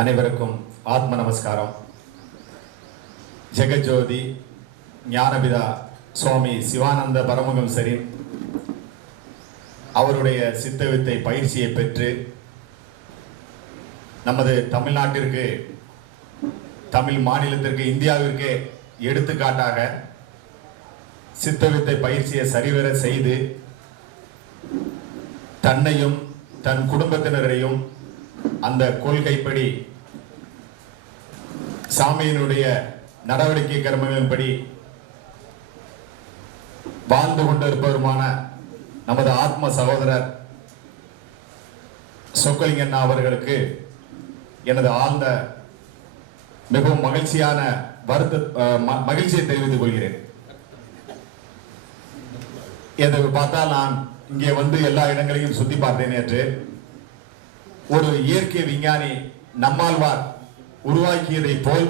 அனைவருக்கும் ஆத்ம நமஸ்காரம். ஜெகஜோதி ஞானபிதா சுவாமி சிவானந்த பரமஹம்சரி அவருடைய சித்தவித்தை பயிற்சியை பெற்று நமது தமிழ்நாட்டிற்கு, தமிழ் மாநிலத்திற்கு, இந்தியாவிற்கு எடுத்துக்காட்டாக சித்தவித்தை பயிற்சியை சரிவர செய்து தன்னையும் தன் குடும்பத்தினரையும் அந்த கொள்கைப்படி சாமியினுடைய நடவடிக்கை கர்மங்களின்படி வாழ்ந்து கொண்டிருப்பவருமான நமது ஆத்ம சகோதரர் சொக்கலிங்கண்ணா அவர்களுக்கு எனது ஆழ்ந்த மிகவும் மகிழ்ச்சியான மகிழ்ச்சியை தெரிவித்துக் கொள்கிறேன். இதை பார்த்தால் நான் இங்கே வந்து எல்லா இடங்களையும் சுத்தி பார்த்தேன். நேற்று ஒரு இயற்கை விஞ்ஞானி நம்மாழ்வார் உருவாக்கியதை போல்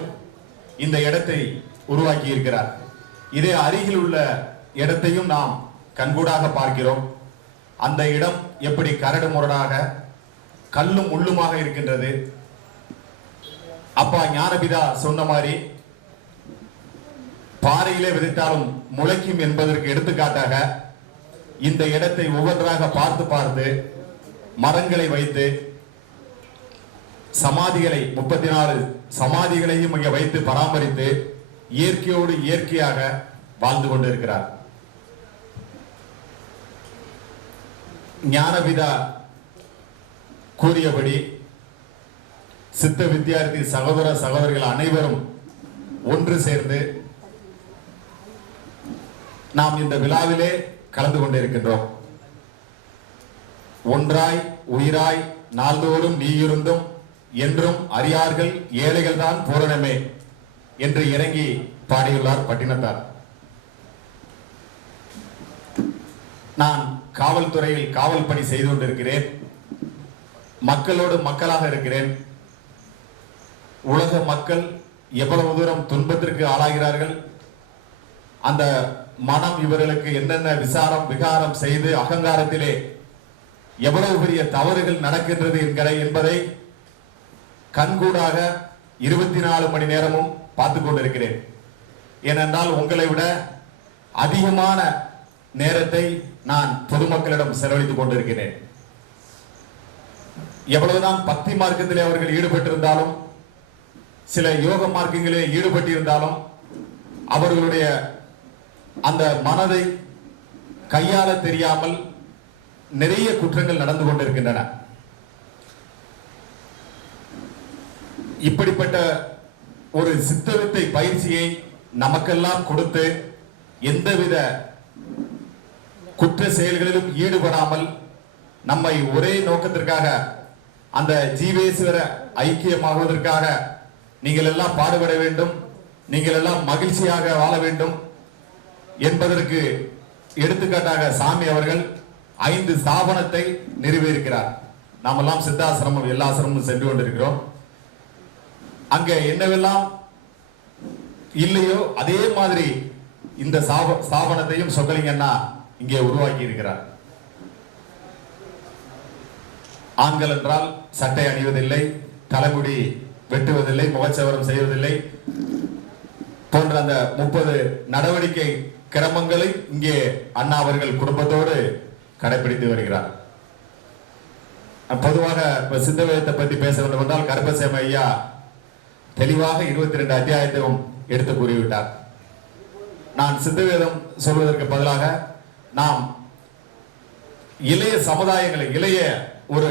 இந்த இடத்தை உருவாக்கி இருக்கிறார். இதே அருகில் உள்ள இடத்தையும் நாம் கண்கூடாக பார்க்கிறோம். அந்த இடம் எப்படி கரடு முரடாக கல்லும் முள்ளுமாக இருக்கின்றது. அப்பா ஞானபிதா சொன்ன மாதிரி பாறையிலே விதைத்தாலும் முளைக்கும் என்பதற்கு எடுத்துக்காட்டாக இந்த இடத்தை ஒவ்வொன்றாக பார்த்து பார்த்து மரங்களை வைத்து சமாதிகளை 34 சமாதிகளையும் இங்கே வைத்து பராமரித்து இயற்கையோடு இயற்கையாக வாழ்ந்து கொண்டிருக்கிறார். ஞானபிதா கூறியபடி சித்த வித்தியார்த்தி சகோதர சகோதரிகள் அனைவரும் ஒன்று சேர்ந்து நாம் இந்த விழாவிலே கலந்து கொண்டிருக்கின்றோம். ஒன்றாய் உயிராய் நாள்தோறும் நீ இருந்தும் என்றும் அறியார்கள் ஏழைகள் தான் பூரணமே என்று இறங்கி பாடியுள்ளார் பட்டினத்தார். நான் காவல்துறையில் காவல் பணி செய்து கொண்டிருக்கிறேன். மக்களோடு மக்களாக இருக்கிறேன். உலக மக்கள் எவ்வளவு தூரம் துன்பத்திற்கு ஆளாகிறார்கள், அந்த மனம் இவர்களுக்கு என்னென்ன விகாரம் செய்து அகங்காரத்திலே எவ்வளவு பெரிய தவறுகள் நடக்கின்றது என்பதை கண்கூடாக 24 மணி நேரமும் பார்த்து கொண்டிருக்கிறேன். ஏனென்றால் உங்களை விட அதிகமான நேரத்தை நான் பொதுமக்களிடம் செலவழித்துக் கொண்டிருக்கிறேன். எவ்வளவுதான் பக்தி மார்க்கத்திலே அவர்கள் ஈடுபட்டிருந்தாலும், சில யோக மார்க்கங்களிலே ஈடுபட்டிருந்தாலும், அவர்களுடைய அந்த மனதை கையாள தெரியாமல் நிறைய குற்றங்கள் நடந்து கொண்டிருக்கின்றன. இப்படிப்பட்ட ஒரு சித்தவித்தை பயிற்சியை நமக்கெல்லாம் கொடுத்து எந்தவித குற்ற செயல்களிலும் ஈடுபடாமல் நம்மை ஒரே நோக்கத்திற்காக, அந்த ஜீவேஸ்வர ஐக்கியமாகுவதற்காக நீங்கள் எல்லாம் பாடுபட வேண்டும், நீங்கள் எல்லாம் மகிழ்ச்சியாக வாழ வேண்டும் என்பதற்கு எடுத்துக்காட்டாக சாமி அவர்கள் 5 ஸ்தாபனத்தை நிறுவியிருக்கிறார். நாம் எல்லாம் சித்தாசிரமம் எல்லா ஆசிரமும் சென்று கொண்டிருக்கிறோம். அங்க என்னவெல்லாம் இல்லையோ அதே மாதிரி இந்த ஸ்தாபனத்தையும் சொக்கலிங்கண்ணா இங்கே உருவாக்கி இருக்கிறார். ஆண்கள் என்றால் சட்டை அணிவதில்லை, தலைமுடி வெட்டுவதில்லை, முகச்சவரம் செய்வதில்லை போன்ற அந்த 30 நடவடிக்கை கிரமங்களை இங்கே அண்ணா அவர்கள் குடும்பத்தோடு கடைபிடித்து வருகிறார். பொதுவாக சித்தவேதத்தை பற்றி பேச வேண்டும் என்றால் கருப்பசேம ஐயா தெளிவாக 22 அத்தியாயத்தையும் எடுத்து கூறிவிட்டார். நான் சித்தவேதம் சொல்வதற்கு பதிலாக நாம் இளைய சமுதாயங்களை, இளைய ஒரு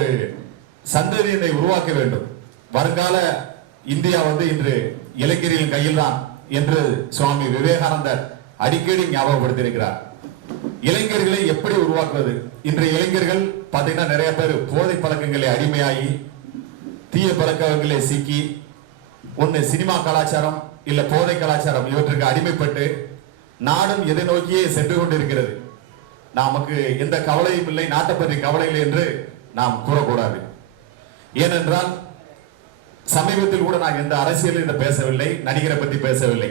சந்ததியினை உருவாக்க வேண்டும். வருங்கால இந்தியா இன்று இளைஞர்களின் கையில் தான் என்று சுவாமி விவேகானந்தர் அடிக்கடி ஞாபகப்படுத்தியிருக்கிறார். இளைஞர்களை எப்படி உருவாக்குவது? இன்றைய இளைஞர்கள் பார்த்தீங்கன்னா நிறைய பேர் போதை பழக்கங்களை அடிமையாகி தீய பழக்கங்களை சிக்கி ஒன்னு சினிமா கலாச்சாரம் இல்ல போதை கலாச்சாரம் இவற்றுக்கு அடிமைப்பட்டு நாடும் எதை நோக்கியே சென்று கொண்டிருக்கிறது. நமக்கு எந்த கவலையும் இல்லை, நாட்டை பற்றி கவலை இல்லை என்று நாம் கூறக்கூடாது. ஏனென்றால் சமீபத்தில் கூட நான் எந்த அரசியலில் இதை பேசவில்லை, நடிகரை பற்றி பேசவில்லை.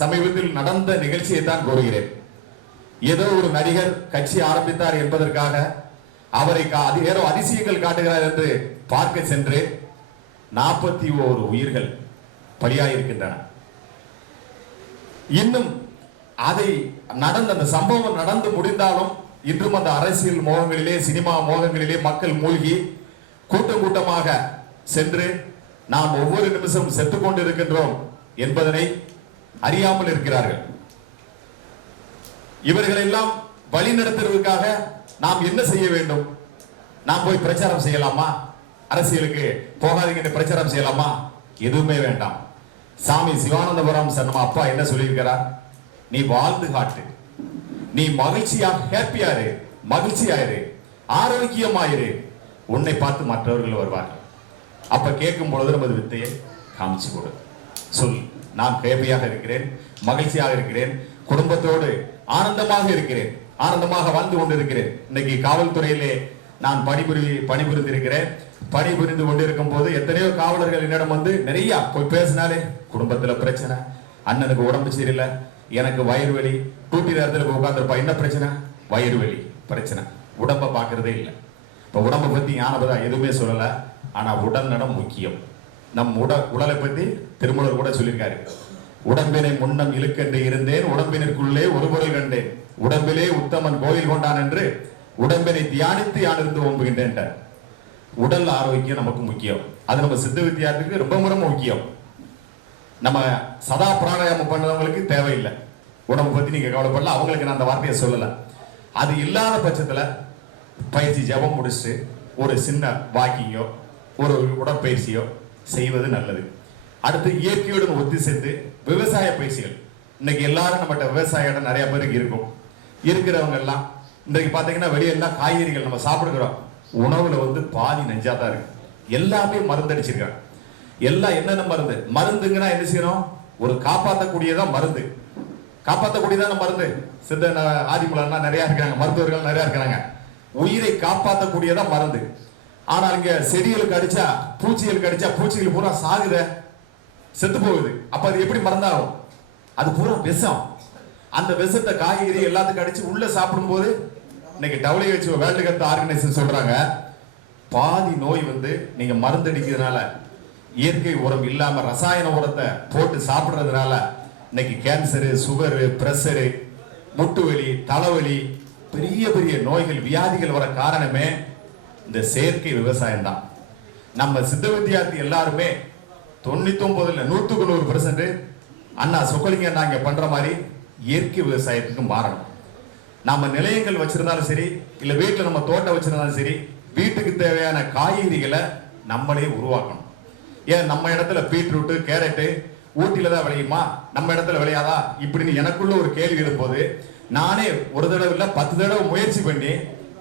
சமீபத்தில் நடந்த நிகழ்ச்சியை தான் கூறுகிறேன். ஏதோ ஒரு நடிகர் கட்சி ஆரம்பித்தார் என்பதற்காக அவரை ஏதோ அதிசயங்கள் காட்டுகிறார் என்று பார்க்க சென்று 41 உயிர்கள் பலியாயிருக்கின்றன. இன்னும் அதை அந்த சம்பவம் நடந்து முடிந்தாலும் இன்றும் அந்த அரசியல் மோகங்களிலே, சினிமா மோகங்களிலே மக்கள் மூழ்கி கூட்டம் கூட்டமாக சென்று நாம் ஒவ்வொரு நிமிஷம் செத்துக் கொண்டிருக்கின்றோம் என்பதனை அறியாமல் இருக்கிறார்கள். இவர்களெல்லாம் வழி நடத்துவதற்காக நாம் என்ன செய்ய வேண்டும்? நாம் போய் பிரச்சாரம் செய்யலாமா? அரசியலுக்கு போகாதீங்க பிரச்சாரம் செய்யலாமா? எதுவுமே வேண்டாம். சாமி சிவானந்தபுரம் நம்ம அப்பா என்ன சொல்லியிருக்கிறார்? நீ வாழ்ந்து காட்டு, நீ ஹாப்பியாரு, மகிழ்ச்சியாயிரு, ஆரோக்கியமாயிரு, உன்னை பார்த்து மற்றவர்கள் வருவார்கள். அப்ப கேட்கும் பொழுது நமது வித்தையை காமிச்சு கொடு. சொல், நான் ஹேப்பியாக இருக்கிறேன், மகிழ்ச்சியாக இருக்கிறேன், குடும்பத்தோடு ஆனந்தமாக இருக்கிறேன், ஆனந்தமாக வாழ்ந்து கொண்டிருக்கிறேன். இன்னைக்கு காவல்துறையிலே நான் பணிபுரிந்திருக்கிறேன். பணிபுரிந்து கொண்டிருக்கும் போது எத்தனையோ காவலர்கள் என்னிடம் வந்து நிறைய போய் பேசினாலே குடும்பத்துல பிரச்சனை, அண்ணனுக்கு உடம்பு சரியில்லை, எனக்கு வயிறு வலி, டூட்டி நேரத்தில் போய் உட்காந்துருப்பா, என்ன பிரச்சனை? வயிறு வலி பிரச்சனை. உடம்ப பாக்குறதே இல்லை. இப்ப உடம்பை பத்தி ஞானபதா எதுவுமே சொல்லல. ஆனா உடல் நலம் முக்கியம். நம் உடலை பத்தி திருமூலர் கூட சொல்லியிருக்காரு. உடம்பினை முன்னம் இழுக்கென்று இருந்தேன், உடம்பினருக்குள்ளே ஒரு பொருள் கண்டேன், உடம்பிலே உத்தமன் கோயில் கொண்டான் என்று உடம்பினை தியானித்து யானிருந்து ஓம்புகின்றேன். உடல் ஆரோக்கியம் நமக்கு முக்கியம். அது நம்ம சித்த வித்தியார்த்துக்கு ரொம்ப முக்கியம். நம்ம சதா பிராணாயாமம் பண்ணவங்களுக்கு தேவையில்லை. உடம்பை பத்தி நீங்க கவலைப்படல, அவங்களுக்கு நான் அந்த வார்த்தையை சொல்லல. அது இல்லாத பட்சத்துல பயிற்சி ஜபம் முடிச்சுட்டு ஒரு சின்ன வாக்கிங்கோ ஒரு உடற்பயிற்சியோ செய்வது நல்லது. அடுத்து இயற்கையுடன் ஒத்தி சேர்ந்து விவசாய பயிற்சிகள். இன்னைக்கு எல்லாரும் நம்மகிட்ட விவசாய இடம் நிறைய பேருக்கு இருக்கும். இருக்கிறவங்க எல்லாம் இன்றைக்கு பாத்தீங்கன்னா வெளியெல்லாம் காய்கறிகள் நம்ம சாப்பிடுகிறோம், உணவுல வந்து பாதி நஞ்சாதான் இருக்கு. எல்லாமே மருந்தடிச்சிருக்காங்க. எல்லாம் என்னென்ன மருந்துங்கன்னா என்ன செய்யணும்? ஒரு காப்பாற்றக்கூடியதான் மருந்து, காப்பாற்றக்கூடியதான மருந்து. சித்த ஆதிமூலம்னா நிறைய இருக்கிறாங்க, மருத்துவர்கள் நிறைய இருக்கிறாங்க. உயிரை காப்பாற்றக்கூடியதான் மருந்து. ஆனால் இங்க செடிகளுக்கு அடிச்சா, பூச்சிகளுக்கு அடிச்சா பூச்சிகள் பூரா சாகுத, செத்து போகுது. அப்ப அது எப்படி மருந்தாகும்? அது பூரா விஷம். அந்த விஷத்தை காய்கறி எல்லாத்துக்கும் அடிச்சு உள்ள சாப்பிடும் போது இன்னைக்கு WHO வேர்ல்டு ஹெல்த் ஆர்கனைசேஷன் சொல்றாங்க, பாதி நோய் வந்து நீங்க மருந்து அடிக்கிறதுனால, இயற்கை உரம் இல்லாம ரசாயன உரத்தை போட்டு சாப்பிடுறதுனால இன்னைக்கு கேன்சரு, சுகரு, பிரஷரு, முட்டு வலி, தலைவலி, பெரிய பெரிய நோய்கள், வியாதிகள் வர காரணமே இந்த செயற்கை விவசாயம் தான். நம்ம சித்த வித்தியார்த்தி எல்லாருமே 99 100% அண்ணா சொக்கலிங்க நாங்க பண்ற மாதிரி இயற்கை விவசாயத்துக்கு மாறணும். நம்ம நிலையங்கள் வச்சிருந்தாலும் சரி, இல்ல வீட்டுல நம்ம தோட்டம் வச்சிருந்தாலும் சரி, வீட்டுக்கு தேவையான காய்கறிகளை நம்மளே உருவாக்கணும். ஏன் நம்ம இடத்துல பீட்ரூட், கேரட்டு ஊட்டியில தான் விளையுமா, நம்ம இடத்துல விளையாதா இப்படின்னு எனக்குள்ள ஒரு கேள்வி எழும்போது, நானே ஒரு தடவை இல்ல 10 தடவை முயற்சி பண்ணி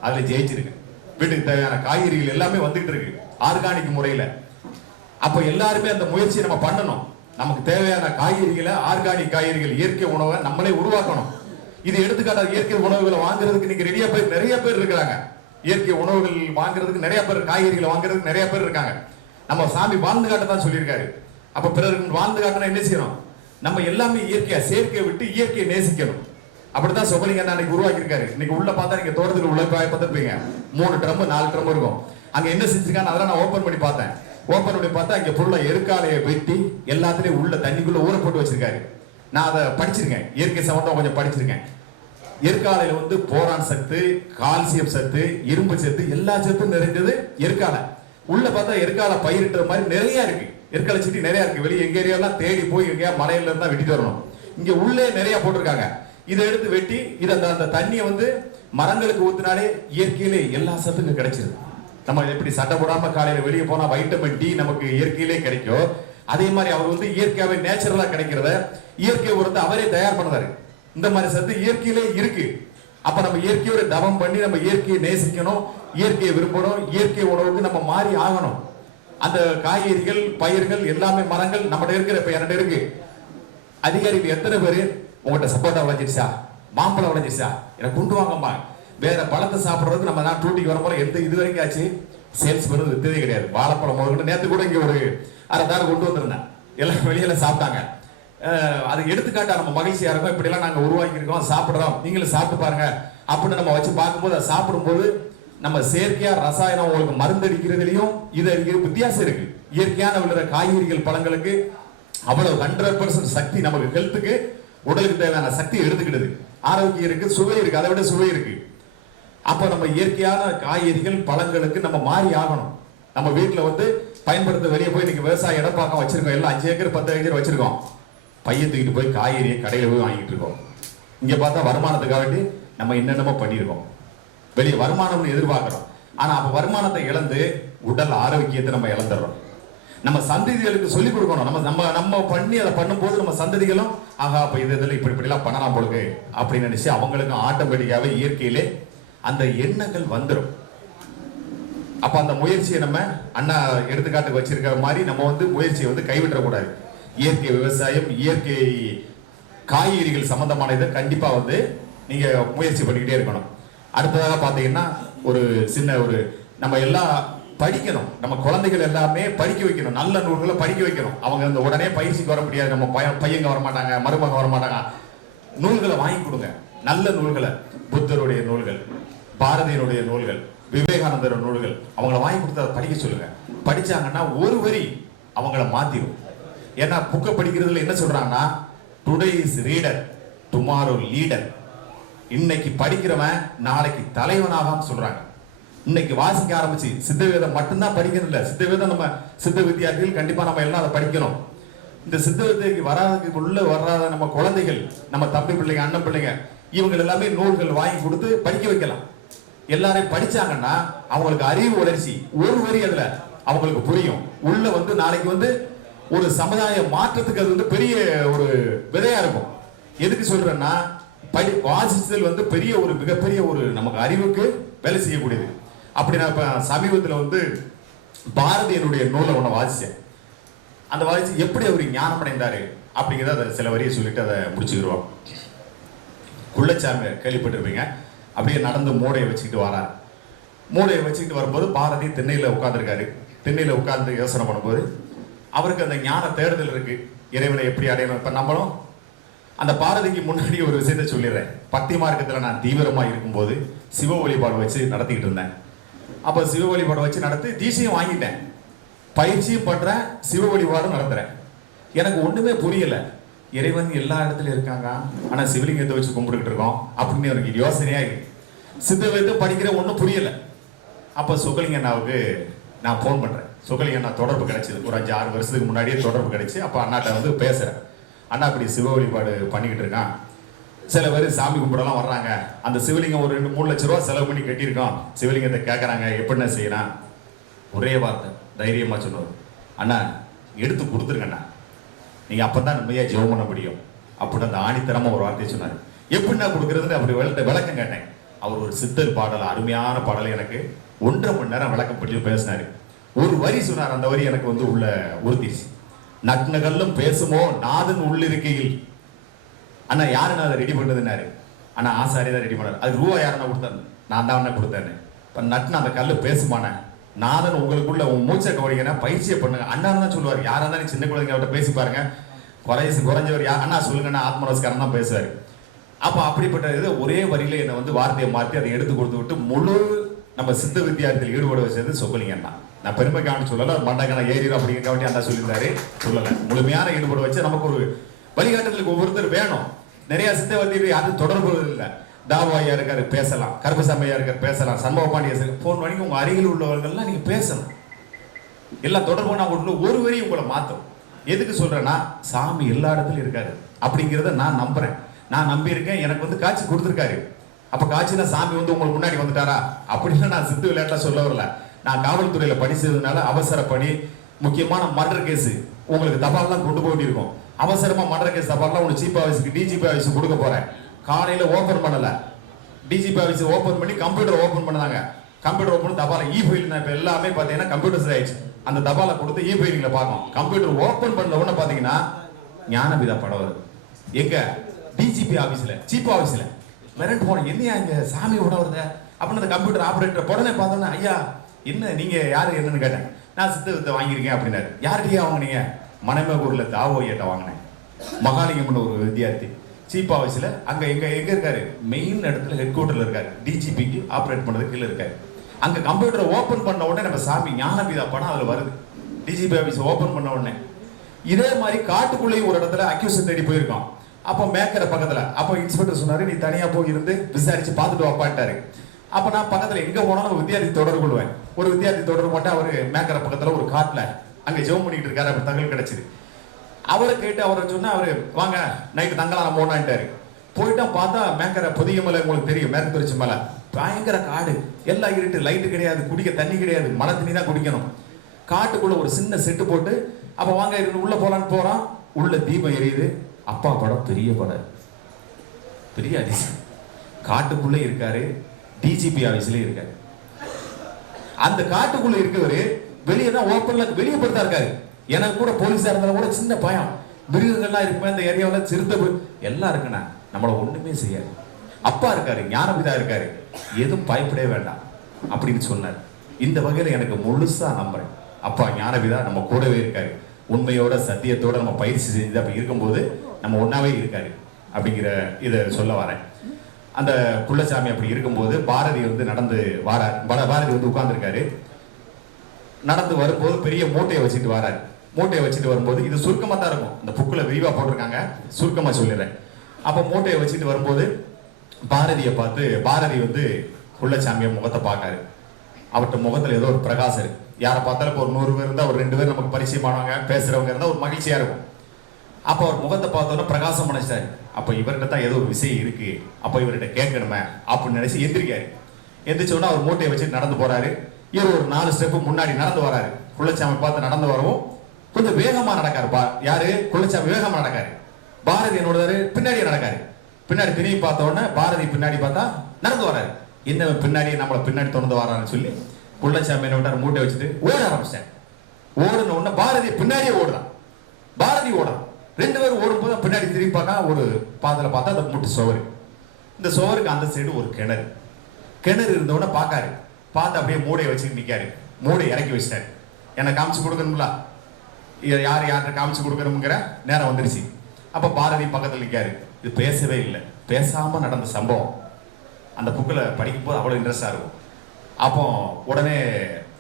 அதுல ஜெயிச்சிருக்கு. வீட்டுக்கு தேவையான காய்கறிகள் எல்லாமே வந்துட்டு இருக்கு ஆர்கானிக் முறையில. அப்ப எல்லாருமே அந்த முயற்சியை நம்ம பண்ணணும். நமக்கு தேவையான காய்கறிகளை, ஆர்கானிக் காய்கறிகள், இயற்கை உணவை நம்மளே உருவாக்கணும். இது எடுத்துக்காட்டாக இயற்கை உணவுகளை வாங்குறதுக்கு நீங்க நிறைய பேர் இருக்கிறாங்க. இயற்கை உணவுகள் வாங்குறதுக்கு நிறைய பேர், காய்கறிகளை வாங்குறதுக்கு நிறைய பேர் இருக்காங்க. நம்ம சாமி வாழ்ந்து காட்ட தான் சொல்லியிருக்காரு. அப்ப பிறருக்கு வாழ்ந்து காட்டினா என்ன செய்யணும்? நம்ம எல்லாமே இயற்கையா, செயற்கையை விட்டு இயற்கையை நேசிக்கணும். அப்படித்தான் சொக்கலிங்க அன்னைக்கு உருவாக்கி இருக்காரு. இன்னைக்கு உள்ள பார்த்தா நீங்க தோட்டத்துக்கு உள்ள பார்த்துருப்பீங்க, 3 ட்ரம் 4 ட்ரம் இருக்கும். அங்க என்ன செஞ்சிருக்கான்னு அதெல்லாம் நான் ஓபன் பண்ணி பார்த்தேன். ஓபன் பண்ணி பார்த்தா இங்க ஃபுல்லா எருக்காலையை வெட்டி எல்லாத்துலயும் உள்ள தண்ணிக்குள்ள ஊற போட்டு வச்சிருக்காரு. நான் அதை படிச்சிருக்கேன், இயற்கை சம்பந்தம் கொஞ்சம் படிச்சிருக்கேன். எருக்காலையில வந்து போரான் சத்து, கால்சியம் சத்து, இரும்பு சத்து, எல்லா சத்தும் நிறைஞ்சது எருக்காலை. உள்ள பார்த்தா எருக்காலை பயிரிட்ட மாதிரி நிறைய இருக்கு. எருக்காலை செடி நிறைய இருக்கு. வெளியே எங்க ஏரியாலாம் தேடி போய் எங்கேயா மலையில இருந்தா வெட்டிட்டு வரணும். இங்க உள்ளே நிறைய போட்டிருக்காங்க. இதை எடுத்து வெட்டி இதை அந்த தண்ணியை வந்து மரங்களுக்கு ஊத்தினாலே இயற்கையிலே எல்லா சத்துக்கும் கிடைச்சிருது. நம்ம எப்படி சட்டை போடாம காலையில வெளியே போனா வைட்டமின் டி நமக்கு இயற்கையிலே கிடைக்கும், அதே மாதிரி அவர் வந்து இயற்கையாவே நேச்சுரலா கிடைக்கிறத இயற்கை உரத்தை அவரே தயார் பண்ணதாரு. இந்த மாதிரி சத்து இயற்கையிலே இருக்கு. அப்ப நம்ம இயற்கையோட தவம் பண்ணி நம்ம இயற்கையை நேசிக்கணும், இயற்கையை விரும்பணும், இயற்கை உணவுக்கு நம்ம மாறி ஆகணும். அந்த காய்கறிகள், பயிர்கள் எல்லாமே மரங்கள் நம்மகிட்ட இருக்கிற, இப்ப என்கிட்ட இருக்கு. அதிகாரிகள் எத்தனை பேரு உங்கள்கிட்ட சப்போட்டா விளைஞ்சிருச்சா, மாம்பழம் விளைஞ்சிருச்சா, எனக்கு கொண்டு வாங்கம்மா. வேற பழத்தை சாப்பிடுறதுக்கு நம்ம தான் டூட்டிக்கு வர போல எந்த இது வரைக்கும் ஆச்சு சேல்ஸ் பண்ணுறது வித்ததே கிடையாது. வாழைப்பழம் முதல்ல நேற்று கூட இங்க ஒரு அரை தாறு கொண்டு வந்திருந்தேன், எல்லாம் வெளியில சாப்பிட்டாங்க. அது எடுத்துக்காட்டா நம்ம மகிழ்ச்சியா இருக்கும். இப்படி எல்லாம் நாங்க உருவாக்கி இருக்கோம், சாப்பிடுறோம், நீங்களும் சாப்பிட்டு பாருங்க அப்படின்னு நம்ம வச்சு பார்க்கும்போது, அதை சாப்பிடும்போது நம்ம செயற்கையா ரசாயனம் உங்களுக்கு மருந்து அடிக்கிறதுலயும் இது அடிக்கிறது வித்தியாசம் இருக்கு. இயற்கையான விழுற காய்கறிகள் பழங்களுக்கு அவ்வளவு 100% சக்தி, நமக்கு ஹெல்த்துக்கு உடலுக்கு தேவையான சக்தி எடுத்துக்கிடுது. ஆரோக்கியம் இருக்கு, சுவை இருக்கு, அதை விட சுவை இருக்கு. அப்ப நம்ம இயற்கையான காய்கறிகள் பழங்களுக்கு நம்ம மாறி ஆகணும். நம்ம வீட்டுல வந்து பயன்படுத்த வெளியே போய் இன்னைக்கு விவசாய இடப்பாக்கம் வச்சிருக்கோம், எல்லாம் 5 ஏக்கர் 10 ஏக்கர் வச்சிருக்கோம். பையன் தூக்கிட்டு போய் காய்கறியை கடையில போய் வாங்கிட்டு இருக்கோம். இங்க பார்த்தா வருமானத்துக்காக வேண்டி நம்ம என்னென்னமோ பண்ணியிருக்கோம், வெளியே வருமானம்னு எதிர்பார்க்கிறோம். ஆனா அப்ப வருமானத்தை இழந்து உடல் ஆரோக்கியத்தை நம்ம இழந்துடுறோம். நம்ம சந்ததிகளுக்கு சொல்லிக் கொடுக்கணும். நம்ம பண்ணி அதை பண்ணும்போது நம்ம சந்ததிகளும் ஆகா அப்ப இதில் இப்படிலாம் பண்ணலாம் போலுக்கு அப்படின்னு நினைச்சு அவங்களுக்கும் ஆட்டோமேட்டிக்காவே இயற்கையிலே அந்த எண்ணங்கள் வந்துடும். அப்ப அந்த முயற்சியை நம்ம அண்ணா எடுத்துக்காட்டுக்கு வச்சிருக்கிற மாதிரி நம்ம வந்து முயற்சியை வந்து கைவிட்டக்கூடாது. இயற்கை விவசாயம், இயற்கை காய்கறிகள் சம்பந்தமான இதை கண்டிப்பா வந்து நீங்க முயற்சி பண்ணிக்கிட்டே இருக்கணும். அடுத்ததாக பாத்தீங்கன்னா ஒரு சின்ன நம்ம எல்லாம் படிக்கணும். நம்ம குழந்தைகள் எல்லாமே படிக்க வைக்கணும், நல்ல நூல்களை படிக்க வைக்கணும். அவங்க அந்த உடனே பயிற்சிக்கு வர முடியாது, நம்ம பையங்க வர மாட்டாங்க, மருமக வர மாட்டாங்க. நூல்களை வாங்கி கொடுங்க, நல்ல நூல்களை, புத்தருடைய நூல்கள், பாரதியனுடைய நூல்கள், விவேகானந்தர் நூல்கள், அவங்கள வாங்கி கொடுத்து அதை படிக்க சொல்லுங்க. படிச்சாங்கன்னா ஒரு வரி அவங்கள மாத்திடும். ஏன்னா புக்கை படிக்கிறதுல என்ன சொல்றாங்கன்னா, today is reader tomorrow leader. இன்னைக்கு படிக்கிறவன் நாளைக்கு தலைவனாக சொல்றாங்க. இன்னைக்கு வாசிக்க ஆரம்பிச்சு சித்தவேதம் மட்டும்தான் படிக்கிறது இல்லை, சித்தவேதம் நம்ம சித்த வித்தியார்த்திகள் கண்டிப்பா நம்ம எல்லாம் அதை படிக்கணும். இந்த சித்த வித்தியக்கு வராத நம்ம குழந்தைகள், நம்ம தம்பி பிள்ளைங்க, அண்ணன் பிள்ளைங்க, இவங்க எல்லாமே நூல்கள் வாங்கி கொடுத்து படிக்க வைக்கலாம். எல்லாரையும் படிச்சாங்கன்னா அவங்களுக்கு அறிவு வளர்ச்சி ஒரு வரி அதுல அவங்களுக்கு புரியும். உள்ள வந்து நாளைக்கு வந்து ஒரு சமுதாய மாற்றத்துக்கு அது வந்து பெரிய ஒரு விதையா இருக்கும். எதுக்கு சொல்றேன்னா, வாசித்தல் வந்து மிகப்பெரிய நமக்கு அறிவுக்கு வேலை செய்யக்கூடியது. அப்படி நான் இப்ப சமீபத்தில் வந்து பாரதியனுடைய நூலை ஒண்ணு வாசிச்சேன். அந்த வாசிச்சு எப்படி அவர் ஞானம் அடைந்தாரு அப்படிங்கிறத அதை சில வரியை சொல்லிட்டு அதை முடிச்சுக்கிடுவோம். குள்ளச்சாமி கேள்விப்பட்டிருப்பீங்க. அப்படியே நடந்து மூடையை வச்சுக்கிட்டு வரார். மூடையை வச்சுக்கிட்டு வரும்போது பாரதி திண்ணையில உட்கார்ந்துருக்காரு. திண்ணையில உட்கார்ந்து யோசனை பண்ணும்போது அவருக்கு அந்த ஞான தேடுதல் இருக்கு, இறைவனை எப்படி அடையணும். இப்ப நம்மளும் அந்த பாரதிக்கு முன்னாடி ஒரு விஷயத்தை சொல்லிடுறேன். பக்தி மார்க்கத்தில் நான் தீவிரமா இருக்கும்போது சிவ வழிபாடு வச்சு நடத்திக்கிட்டு இருந்தேன். அப்ப சிவ வழிபாடு வச்சு நடத்தி தீட்சையும் வாங்கிட்டேன், பயிற்சியும் பண்றேன், சிவ வழிபாடும் நடத்துறேன். எனக்கு ஒண்ணுமே புரியல. இறைவன் எல்லா இடத்துலயும் இருக்காங்க, ஆனா சிவலிங்கத்தை வச்சு கும்பிட்டுக்கிட்டு இருக்கோம் அப்படின்னு எனக்கு யோசனையா இருக்கு. சித்த வைத்து படிக்கிற ஒன்றும் புரியல. அப்ப சுகலிங்க அண்ணாவுக்கு நான் போன் பண்றேன். சுகலிங்க அண்ணா தொடர்பு கிடைச்சது ஒரு 5-6 வருஷத்துக்கு முன்னாடியே தொடர்பு கிடைச்சு. அப்ப அண்ணாட்ட வந்து பேசுறேன். அண்ணா அப்படி சிவ வழிபாடு பண்ணிக்கிட்டு இருக்கான், சில பேர் சாமி கும்பிடலாம் வர்றாங்க, அந்த சிவலிங்கம் ஒரு 2-3 லட்ச ரூபா செலவு பண்ணி கட்டியிருக்கோம், சிவலிங்கத்தை கேட்கறாங்க, எப்படின்னா செய்யலாம். ஒரே வார்த்தை தைரியமா சொன்னார், அண்ணா எடுத்து கொடுத்துருங்கண்ணா, நீங்க அப்பதான் நிம்மதியா ஜெபம் பண்ண முடியும் அப்படின்னு அந்த ஆணித்தரமா ஒரு வார்த்தையை சொன்னார். எப்படின்னா கொடுக்கறதுன்னு அப்படி விளக்கம் கேட்டேன். அவர் ஒரு சித்தர் பாடல், அருமையான பாடலை எனக்கு 1.5 மணி நேரம் விளக்கம் பற்றி பேசினாரு. ஒரு வரி சொன்னார், அந்த வரி எனக்கு வந்து உள்ள உறுத்திச்சு. நக்னகல்லும் பேசுமோ நாதன் உள்ளிருக்கையில். அண்ணா யாருன்னு அதை ரெடி பண்ணதுன்னாரு. அண்ணா ஆசாரி தான் ரெடி பண்ணாரு. அது ரூபா யாருன்னா கொடுத்தாரு, நான் தான் கொடுத்தேன்னு. இப்போ நட்டுன்னு அந்த கல்லு பேசுமானே, நாதன் உங்களுக்குள்ள உங்க மூச்சை கவனிங்கன்னா பயிற்சியை பண்ணுங்க அண்ணான்னு தான் சொல்லுவார். யாரா இருந்தாலும் சின்ன குழந்தைங்க அவர்கிட்ட பேசி பாருங்க, குறைஞ்சவர் யார் அண்ணா சொல்லுங்கன்னா ஆத்மநமஸ்காரம் தான் பேசுவார். அப்போ அப்படிப்பட்ட இது ஒரே வரியில என்னை வந்து வார்த்தையை மாற்றி அதை எடுத்து கொடுத்து விட்டு முழு நம்ம சித்த வித்தியார்த்தியில் ஈடுபட வச்சது சொக்கலிங்க அண்ணா. நான் பெருமைக்கான சொல்லல, மண்டகன ஏறி அப்படிங்கிற வேண்டி அண்ணா சொல்லியிருந்தாரு, சொல்லலை. முழுமையான ஈடுபட வச்சு நமக்கு ஒரு வழிகாட்டுதலுக்கு ஒவ்வொருத்தர் வேணும். நிறைய சித்த வத்தியை யாரும் தொடர்பு இல்லை. தாவாயா இருக்காரு பேசலாம், கருப்பசாமியா இருக்காரு பேசலாம், சண்முக பாண்டிய போன் வரைக்கும் உங்க அருகில் உள்ளவர்கள்லாம் நீங்க பேசணும். எல்லாம் தொடர்பு நான் ஒரு வரி உங்களை மாத்தோம். எதுக்கு சொல்றேன்னா, சாமி எல்லா இடத்துலயும் இருக்காரு அப்படிங்கிறத நான் நம்புறேன். நான் நம்பி இருக்கேன். எனக்கு வந்து காட்சி கொடுத்துருக்காரு. அப்ப காட்சினா சாமி வந்து உங்களுக்கு முன்னாடி வந்துட்டாரா அப்படின்னு நான் சித்து விளையாட்டா சொல்ல வரல. நான் காவல்துறையில படிச்சதுனால அவசர பணி, முக்கியமான மர்டர் கேஸ் உங்களுக்கு தபால்லாம் கொண்டு போயிட்டு இருக்கோம். அவசரமா மர்டர் கேஸ் தபால்லாம் உனக்கு சீஃப் ஆஃபீஸுக்கு டிஜிபி ஆஃபீஸ் கொடுக்க போறேன். காலையில ஓபன் பண்ணல, டிஜிபி ஆஃபீஸ் ஓபன் பண்ணி கம்ப்யூட்டர் ஓபன் பண்ணாங்க. கம்ப்யூட்டர் ஓபன் தபால இ ஃபைல் இப்ப எல்லாமே பாத்தீங்கன்னா கம்ப்யூட்டர் ஆயிடுச்சு. அந்த தபால கொடுத்து இ ஃபைலிங்ல பார்க்கும். கம்ப்யூட்டர் ஓபன் பண்ண உடனே பாத்தீங்கன்னா ஞானபிதா படம் வருது. எங்க டிஜிபி ஆபீஸ்ல, சீஃப் ஆபீஸ்ல மிரண்டு போன, என்னையா இங்க சாமி விட வருது அப்படின்னு அந்த கம்ப்யூட்டர் ஆபரேட்டர் உடனே பார்த்தோன்னா, ஐயா என்ன நீங்க யாரு என்னன்னு கேட்டேன். நான் சித்த வித்தை வாங்கியிருக்கேன் அப்படின்னாரு. யார்கிட்டயா வாங்கினீங்க? மணமேகூர்ல தாவோயிட்ட வாங்கினேன். மகாலிங்கம்னு ஒரு வித்தியார்த்தி சீஃப் ஆஃபீஸ்ல அங்க எங்க இருக்காரு, மெயின் இடத்துல ஹெட் குவார்டர்ல இருக்காரு. டிஜிபிக்கு ஆபரேட் பண்றது கீழே இருக்காரு. அங்க கம்ப்யூட்டரை ஓபன் பண்ண உடனே நம்ம சாமி ஞானபிதா படம் அதுல வருது. டிஜிபி ஆபீஸ் ஓபன் பண்ண உடனே இதே மாதிரி காட்டுக்குள்ளேயும் ஒரு இடத்துல அக்யூசன் தேடி போயிருக்கோம். அப்போ மேக்கரை பக்கத்துல, அப்போ இன்ஸ்பெக்டர் சொன்னாரு நீ தனியா போய் இருந்து விசாரிச்சு பார்த்துட்டு வாப்பாட்டாரு. அப்ப நான் பக்கத்துல எங்க போனாலும் வித்தியார்த்தி தொடர்பு கொள்வேன். ஒரு வித்தியார்த்தி தொடர்பு மட்டும் அவரு மேக்கரை பக்கத்துல ஒரு காட்டுல அங்க ஜெபம் பண்ணிட்டு இருக்காரு. அப்படி தகவல் கிடைச்சது. அவரை கேட்டு அவரை சொன்னா அவரு வாங்க நைட்டு தங்கலாம் போனான்ட்டாரு. போயிட்டா பார்த்தா மேக்கரை பொதிய மலை, உங்களுக்கு தெரியும் மேற்கு தொடர்ச்சி மலை, பயங்கர காடு, எல்லாம் இருட்டு, லைட்டு கிடையாது, குடிக்க தண்ணி கிடையாது, மழை தண்ணி தான் குடிக்கணும். காட்டுக்குள்ள ஒரு சின்ன செட்டு போட்டு அப்ப வாங்க உள்ள போலான்னு போறான். உள்ள தீபம் எரியுது. அப்பா படம், பெரிய படம், பெரிய அதிசயம். காட்டுக்குள்ள இருக்காரு, டிஜிபி ஆபீஸ்ல இருக்காரு. அந்த காட்டுக்குள்ள இருக்கவரு வெளியே தான் ஓப்பன்ல வெளியே படுத்தா இருக்காரு. எனக்கு கூட போலீஸா இருந்தாலும் கூட சின்ன பயம், மிருகங்கள்லாம் இருக்குமே இந்த ஏரியாவில், சிறுத்தை எல்லாம் இருக்குண்ணா, நம்மள ஒண்ணுமே செய்யாது. அப்பா இருக்காரு, ஞானபிதா இருக்காரு, எதுவும் பயப்படவே வேண்டாம் அப்படின்னு சொன்னார். இந்த வகையில எனக்கு முழுசா நம்புறேன். அப்பா ஞானபிதா நம்ம கூடவே இருக்காரு, உண்மையோட சத்தியத்தோட நம்ம பயிற்சி செஞ்சு அப்படி இருக்கும்போது நம்ம ஒன்னாவே இருக்காரு அப்படிங்கிற இதை சொல்ல வரேன். அந்த குள்ளசாமி அப்படி இருக்கும்போது பாரதி நடந்து வாரார். பாரதி உட்கார்ந்துருக்காரு. நடந்து வரும்போது பெரிய மூட்டையை வச்சுட்டு வராரு. மூட்டையை வச்சுட்டு வரும்போது, இது சுருக்கமா தான் இருக்கும், இந்த புக்குல விரிவா போட்டிருக்காங்க, சுருக்கமா சொல்லிடுறேன். அப்ப மூட்டையை வச்சுட்டு வரும்போது பாரதியை பார்த்து பாரதி குள்ளசாமிய முகத்தை பார்க்காரு. அவர்கிட்ட முகத்துல ஏதோ ஒரு பிரகாசம் இருக்கு. யாரை பார்த்தாலும் இப்போ ஒரு 100 பேர் இருந்தா ஒரு 2 பேர் நமக்கு பரிச்சயமானவங்க பேசுறவங்க இருந்தா ஒரு மகிழ்ச்சியா இருக்கும். அப்ப அவர் முகத்தை பார்த்தோன்னா பிரகாசம் நினைச்சாரு. அப்ப இவர்கிட்ட தான் ஏதோ ஒரு விஷயம் இருக்கு, அப்ப இவர்கிட்ட கேட்கணுமே அப்படின்னு நினைச்சு எந்திரிக்காரு. எந்திரிச்சோன்னா அவர் மூட்டையை வச்சுட்டு நடந்து போறாரு. இவர் ஒரு 4 ஸ்டெப் முன்னாடி நடந்து வராரு. குள்ளச்சாமி பார்த்து நடந்து வரவும் கொஞ்சம் வேகமா நடக்காரு. யாரு? குள்ளச்சாமி வேகமா நடக்காரு. பாரதி என்னோட பின்னாடியே நடக்காரு. பின்னாடி திரும்பி பார்த்த உடனே பாரதி பின்னாடி பார்த்தா நடந்து வராரு. என்ன பின்னாடி நம்மளை பின்னாடி தொடர்ந்து வரான்னு சொல்லி குள்ளச்சாமி என்ன விட்டாரு, மூட்டை வச்சுட்டு ஓட ஆரம்பிச்சார். ஓடுன உடனே பாரதி பின்னாடியே ஓடுறான். பாரதி ஓடுறான். 2 பேரும் ஓடும்போது பின்னாடி திரும்பி பார்த்தா ஒரு பாதல பார்த்தா அந்த முட்டு சுவர். இந்த சுவருக்கு அந்த சைடு ஒரு கிணறு. கிணறு இருந்தவொடனே பார்க்காரு. பார்த்து அப்படியே மூடையை வச்சுட்டு நிற்காரு. மூடை இறக்கி வச்சிட்டாரு. என்னை காமிச்சு கொடுக்கணும்ல, யார்கிட்ட காமிச்சு கொடுக்கணுங்கிற நேரம் வந்துருச்சு. அப்ப பாரதி பக்கத்தில் நிற்காரு. இது பேசவே இல்லை, பேசாம நடந்த சம்பவம் அந்த புக்கில் படிக்கும் போது அவ்வளவு இன்ட்ரெஸ்டா இருக்கும். அப்போ உடனே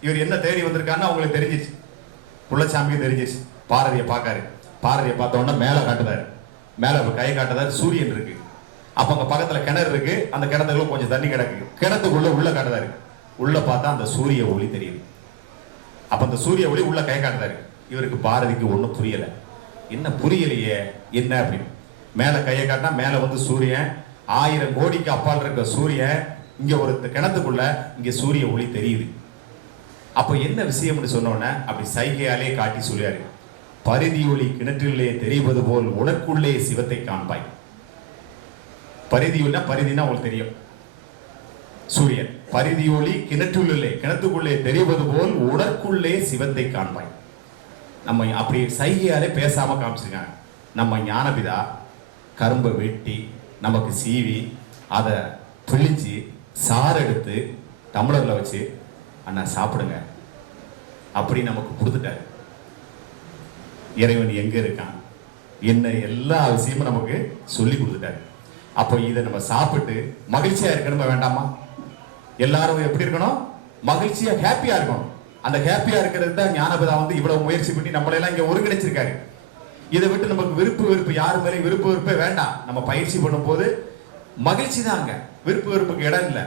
இவர் என்ன தேடி வந்திருக்காருன்னு அவங்களுக்கு தெரிஞ்சிச்சு, குள்ளச்சாமியும் தெரிஞ்சிச்சு. பாரதியை பார்க்காரு. பாரதியை பார்த்த உடனே மேலே காட்டுதாரு. மேலே கை காட்டுதாரு. சூரியன் இருக்கு. அப்ப அங்க பக்கத்துல கிணறு இருக்கு. அந்த கிணத்துக்குள்ள கொஞ்சம் தண்ணி கிடக்கு. கிணத்துக்குள்ள உள்ள காட்டுதாரு. உள்ள பார்த்தா அந்த சூரிய ஒளி தெரியுது. அப்ப அந்த சூரிய ஒளி உள்ள கை காட்டுதாரு. இவருக்கு பாரதிக்கு ஒன்றும் புரியல. என்ன புரியலையே என்ன அப்படின்னு மேல கையை காட்டினா மேல சூரியன், 1000 கோடிக்கு அப்பால் இருக்க சூரியன், இங்க ஒரு கிணத்துக்குள்ள இங்க சூரிய ஒளி தெரியுது. அப்ப என்ன விஷயம்னு சொன்னோன்னே அப்படி சைகையாலே காட்டி சொல்லியாரு, பரிதி ஒளி கிணற்றிலே தெரிவது போல் உனக்குள்ளே சிவத்தை காண்பாய். பரிதினா உங்களுக்கு தெரியும், சூரியன். பரிதி ஒளி கிணத்துக்குள்ளே தெரிவது போல் உனக்குள்ளே சிவத்தை காண்பாய். நம்ம அப்படி சைகையாலே பேசாம காமிச்சிருக்காங்க. நம்ம ஞானபிதா கரும்பை வெட்டி நமக்கு சீவி அதை பிழிஞ்சு சாறு எடுத்து டம்ளர்ல வச்சு அண்ணா சாப்பிடுங்க அப்படி நமக்கு கொடுத்துட்டாரு. இறைவன் எங்க இருக்கான் என்ன எல்லா விஷயமும் நமக்கு சொல்லி கொடுத்துட்டாரு. அப்போ இதை நம்ம சாப்பிட்டு மகிழ்ச்சியா இருக்கணுமா வேண்டாமா? எல்லாரும் எப்படி இருக்கணும்? மகிழ்ச்சியா ஹாப்பியா இருக்கணும். அந்த ஹாப்பியா இருக்கிறது தான் ஞானபிதா இவ்வளவு முயற்சி பண்ணி நம்மளெல்லாம் இங்க ஒருங்கிணைச்சிருக்காரு. இதை விட்டு நமக்கு விருப்பு யாரு மேலே விருப்பே வேண்டாம். நம்ம பயிற்சி பண்ணும் போது மகிழ்ச்சி தான். அங்க விருப்புக்கு இடம் இல்லை,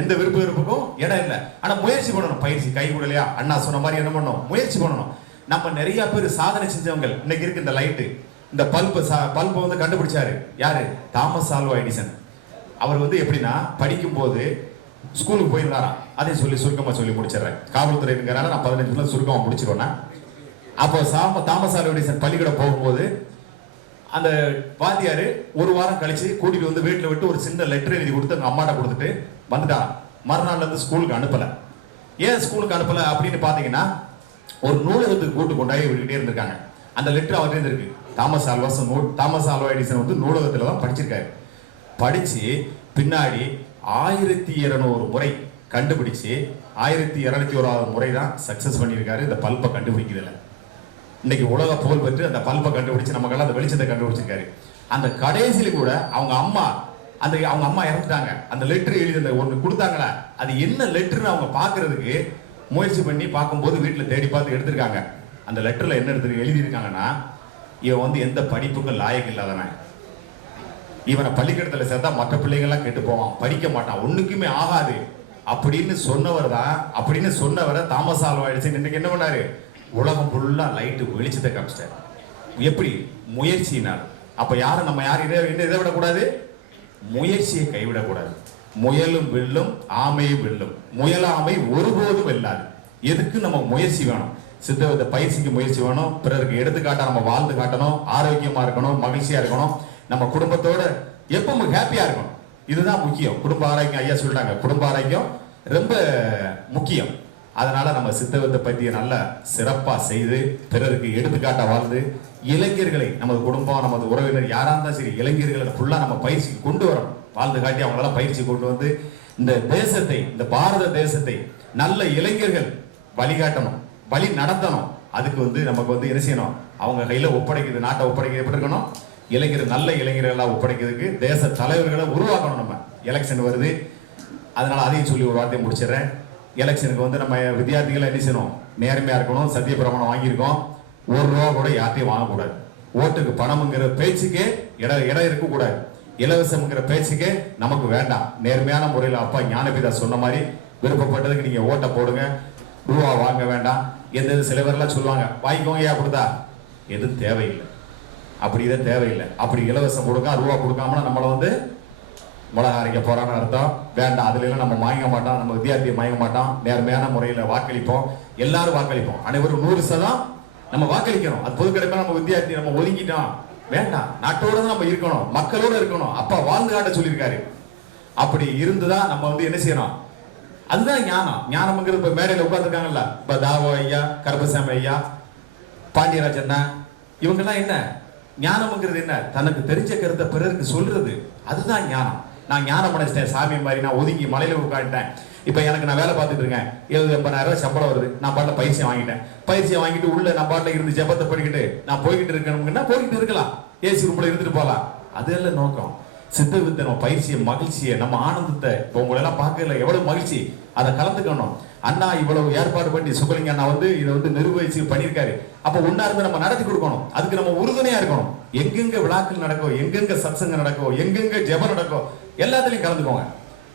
எந்த விருப்புக்கும் இடம் இல்லை. ஆனா முயற்சி பண்ணணும். பயிற்சி கை கூடலையா அண்ணா சொன்ன மாதிரி என்ன பண்ணணும்? முயற்சி பண்ணணும். நம்ம நிறைய பேர் சாதனை செஞ்சவங்க இன்னைக்கு இருக்கு. இந்த லைட்டு, இந்த பல்பை கண்டுபிடிச்சாரு யாரு? Thomas Alva Edison. அவர் எப்படின்னா படிக்கும் போது ஸ்கூலுக்கு போயிருந்தாராம். அதை சுருக்கமா சொல்லி முடிச்சிடறேன். காவல்துறை இருக்கிறனால நான் 15 நிமிஷம் சுருக்கமா முடிச்சிருவேன். அப்போ தாமஸ் ஆல்வா எடிசன் பள்ளிக்கூடம் போகும்போது அந்த வாத்தியாரு ஒரு வாரம் கழிச்சு கூட்டிட்டு வீட்டுல விட்டு ஒரு சின்ன லெட்டர் எழுதி கொடுத்து அவங்க அம்மாட்ட கொடுத்துட்டு வந்துட்டா. மறுநாள் ஸ்கூலுக்கு அனுப்பல. ஏன் ஸ்கூலுக்கு அனுப்பல அப்படின்னு பாத்தீங்கன்னா, ஒரு நூலகத்துக்கு கூட்டு கொண்டாடி விட்டுட்டே இருந்திருக்காங்க. அந்த லெட்டர் அவர்கிட்ட இருக்கு. தாமஸ் ஆல்வா எடிசன் நூலகத்துல தான் படிச்சிருக்காரு. படிச்சு பின்னாடி 1200 முறை கண்டுபிடிச்சு 1201 முறை தான் சக்சஸ் பண்ணியிருக்காரு இந்த பல்பை கண்டுபிடிக்கிறதுல. இன்னைக்கு உலக புகழ் பெற்று அந்த பல்பை கண்டுபிடிச்சு நமக்கெல்லாம் அந்த வெளிச்சத்தை கண்டுபிடிச்சிருக்காரு. அந்த கடைசியில கூட அவங்க அம்மா அந்த அவங்க அம்மா இறந்துட்டாங்க, அந்த லெட்டர் எழுதி அந்த ஒன்று கொடுத்தாங்களா, அது என்ன லெட்டர்னு அவங்க பார்க்கறதுக்கு முயற்சி பண்ணி பார்க்கும்போது வீட்டில் தேடி பார்த்து எடுத்திருக்காங்க. அந்த லெட்டர்ல என்ன எழுதியிருக்காங்கன்னா, இவன் வந்து எந்த படிப்புக்கும் லாயக்கு இல்லாதவன், இவனை பள்ளிக்கூடத்துல சேர்த்தா மற்ற பிள்ளைகள்லாம் கெட்டு போவான், படிக்க மாட்டான், ஒண்ணுக்குமே ஆகாது அப்படின்னு சொன்னவரை தாமஸ் ஆல்வா எடிசன் இன்னைக்கு என்ன பண்ணாரு, உலகம் ஃபுல்லா லைட்டு வெளிச்சத்தை காமிச்சிட்டாரு. எப்படி? முயற்சியினால். அப்ப யாரும் நம்ம யாரும் இதை விடக்கூடாது, முயற்சியை கைவிடக்கூடாது. முயலும் வெல்லும், ஆமையும் வெல்லும். முயலாமை ஒருபோதும் வெல்லாது. எதுக்கு நம்ம முயற்சி வேணும், சித்தவத்தை பயிற்சிக்கு முயற்சி வேணும், பிறருக்கு எடுத்துக்காட்டா நம்ம வாழ்ந்து காட்டணும், ஆரோக்கியமா இருக்கணும், மகிழ்ச்சியா இருக்கணும், நம்ம குடும்பத்தோட எப்பவும் ஹாப்பியா இருக்கணும். இதுதான் முக்கியம். குடும்ப ஆரோக்கியம் ஐயா சொல்லிட்டாங்க, குடும்ப ஆரோக்கியம் ரொம்ப முக்கியம். அதனால நம்ம சித்தவத்தை பற்றிய நல்ல சிறப்பா செய்து பிறருக்கு எடுத்துக்காட்டா வாழ்ந்து இளைஞர்களை, நமது குடும்பம் நமது உறவினர் யாரா இருந்தாலும் சரி, இளைஞர்களை ஃபுல்லா நம்ம பயிற்சிக்கு கொண்டு வரணும். வாழ்ந்து காட்டி அவங்களெல்லாம் பயிற்சி கொண்டு வந்து இந்த தேசத்தை, இந்த பாரத தேசத்தை நல்ல இளைஞர்கள் வழிகாட்டணும், வழி நடத்தணும். அதுக்கு வந்து நமக்கு வந்து என்ன செய்யணும், அவங்க கையில ஒப்படைக்கிறது, நாட்டை ஒப்படைக்க எப்படி இருக்கணும், இளைஞர் நல்ல இளைஞர்களாக ஒப்படைக்கிறதுக்கு தேச தலைவர்களை உருவாக்கணும். நம்ம எலெக்ஷன் வருது, அதனால அதையும் சொல்லி ஒரு வார்த்தையை முடிச்சிடறேன். எலெக்ஷனுக்கு வந்து நம்ம வித்தியார்த்திகளை என்ன செய்யணும், நேர்மையா இருக்கணும். சத்திய பிரமாணம் வாங்கியிருக்கோம், ₹1 கூட யார்ட்டையும் வாங்கக்கூடாது. ஓட்டுக்கு பணம்ங்கிற பேச்சுக்கே இடம் இருக்கக்கூடாது. இலவசம்ங்கிற பேச்சுக்கே நமக்கு வேண்டாம். நேர்மையான முறையில் அப்பா ஞானபிதா சொன்ன மாதிரி விருப்பப்பட்டதுக்கு நீங்க ஓட்டை போடுங்க, ரூபா வாங்க வேண்டாம். எந்த சில பேர்லாம் சொல்லுவாங்க, வாங்கிக்கோங்க ஏன் கொடுத்தா, எதுவும் தேவையில்லை, அப்படி இதை தேவையில்லை. அப்படி இலவசம் கொடுக்க ரூபா கொடுக்காமனா நம்மளை வந்து மிளகா அரைக்க போறான்னு அர்த்தம். வேண்டாம், அதுல எல்லாம் நம்ம வாங்க மாட்டோம், நம்ம வித்தியார்த்தியை வாங்க மாட்டோம். நேர்மையான முறையில் வாக்களிப்போம், எல்லாரும் வாக்களிப்போம். அனைவரும் 100% நம்ம வாக்களிக்கணும். அது பொது கிடைப்பா நம்ம வித்தியார்த்தி நம்ம ஒதுங்கிட்டோம், வேண்டாம். நாட்டோட தான் நம்ம இருக்கணும், மக்களோட இருக்கணும். அப்பா வாழ்ந்து காட்ட சொல்லியிருக்காரு. அப்படி இருந்துதான் நம்ம வந்து என்ன செய்யணும், அதுதான் ஞானம். ஞானம்ங்கிறது இப்ப மேடையில் உட்கார்ந்துருக்காங்கல்ல, இப்ப தாவோ ஐயா, கருப்பசாமி ஐயா, பாண்டியராஜன், இவங்கெல்லாம் என்ன ஞானம்ங்கிறது என்ன, தனக்கு தெரிஞ்ச கருத்தை பிறருக்கு சொல்றது, அதுதான் ஞானம். நான் ஞானம் அடைச்சிட்டேன் சாமி மாதிரி, நான் ஒதுங்கி மலையில உட்காந்துட்டேன். இப்ப எனக்கு நான் வேலை பார்த்துட்டு இருக்கேன், 70-80,000 சம்பளம் வருது, நான் பாட்டில் பயிற்சியை வாங்கிட்டேன். பயிற்சியை வாங்கிட்டு உள்ள நான் பாட்டில் இருந்து ஜபத்தை படிக்கிட்டு நான் போய்கிட்டு இருக்கணும்னா போய்கிட்டு இருக்கலாம், ஏசி ரூம்ல இருந்துட்டு போகலாம். அது எல்லாம் நோக்கம். சித்த வித்தை நம்ம பயிற்சியை, மகிழ்ச்சியை, நம்ம ஆனந்தத்தை, இப்போ உங்களை எல்லாம் பார்க்கல எவ்வளவு மகிழ்ச்சி, அதை கலந்துக்கணும். அண்ணா இவ்வளவு ஏற்பாடு பண்ணி சுகலிங்க அண்ணா வந்து இதை வந்து நிர்வகிச்சு பண்ணியிருக்காரு. அப்ப ஒன்னா இருந்து நம்ம நடத்தி கொடுக்கணும், அதுக்கு நம்ம உறுதுணையா இருக்கணும். எங்கெங்க விழாக்கள் நடக்கும், எங்கெங்க சத்சங்க நடக்கும், எங்கெங்க ஜெபம் நடக்கும், எல்லாத்துலயும் கலந்துக்கோங்க.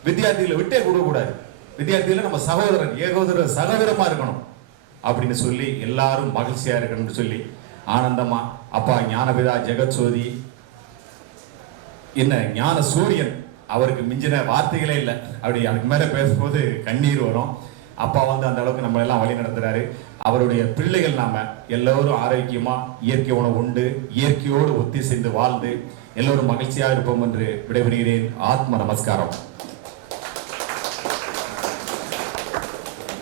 வித்தியார்த்திகளை விட்டே கொடுக்க கூடாது. வித்தியார்த்திகளை நம்ம சகோதரன், ஏகோதர சகோதரமா இருக்கணும் அப்படின்னு சொல்லி எல்லாரும் மகிழ்ச்சியா இருக்கணும்னு சொல்லி ஆனந்தமா அப்பா ஞானபிதா ஜெகத்சோதி என்ன ஞான சூரியன், அவருக்கு மிஞ்சின வார்த்தைகளே இல்லை. அப்படி அதுக்கு மேல பேசும்போது கண்ணீர் வரும். அப்பா வந்து அந்த அளவுக்கு நம்ம எல்லாம் வழி நடத்துறாரு. அவருடைய பிள்ளைகள் நாம எல்லோரும் ஆரோக்கியமா இயற்கை உணவு உண்டு, இயற்கையோடு ஒத்தி சேர்ந்து வாழ்ந்து எல்லோரும் மகிழ்ச்சியாக இருப்போம் என்று விடைபெறுகிறேன். ஆத்ம நமஸ்காரம்.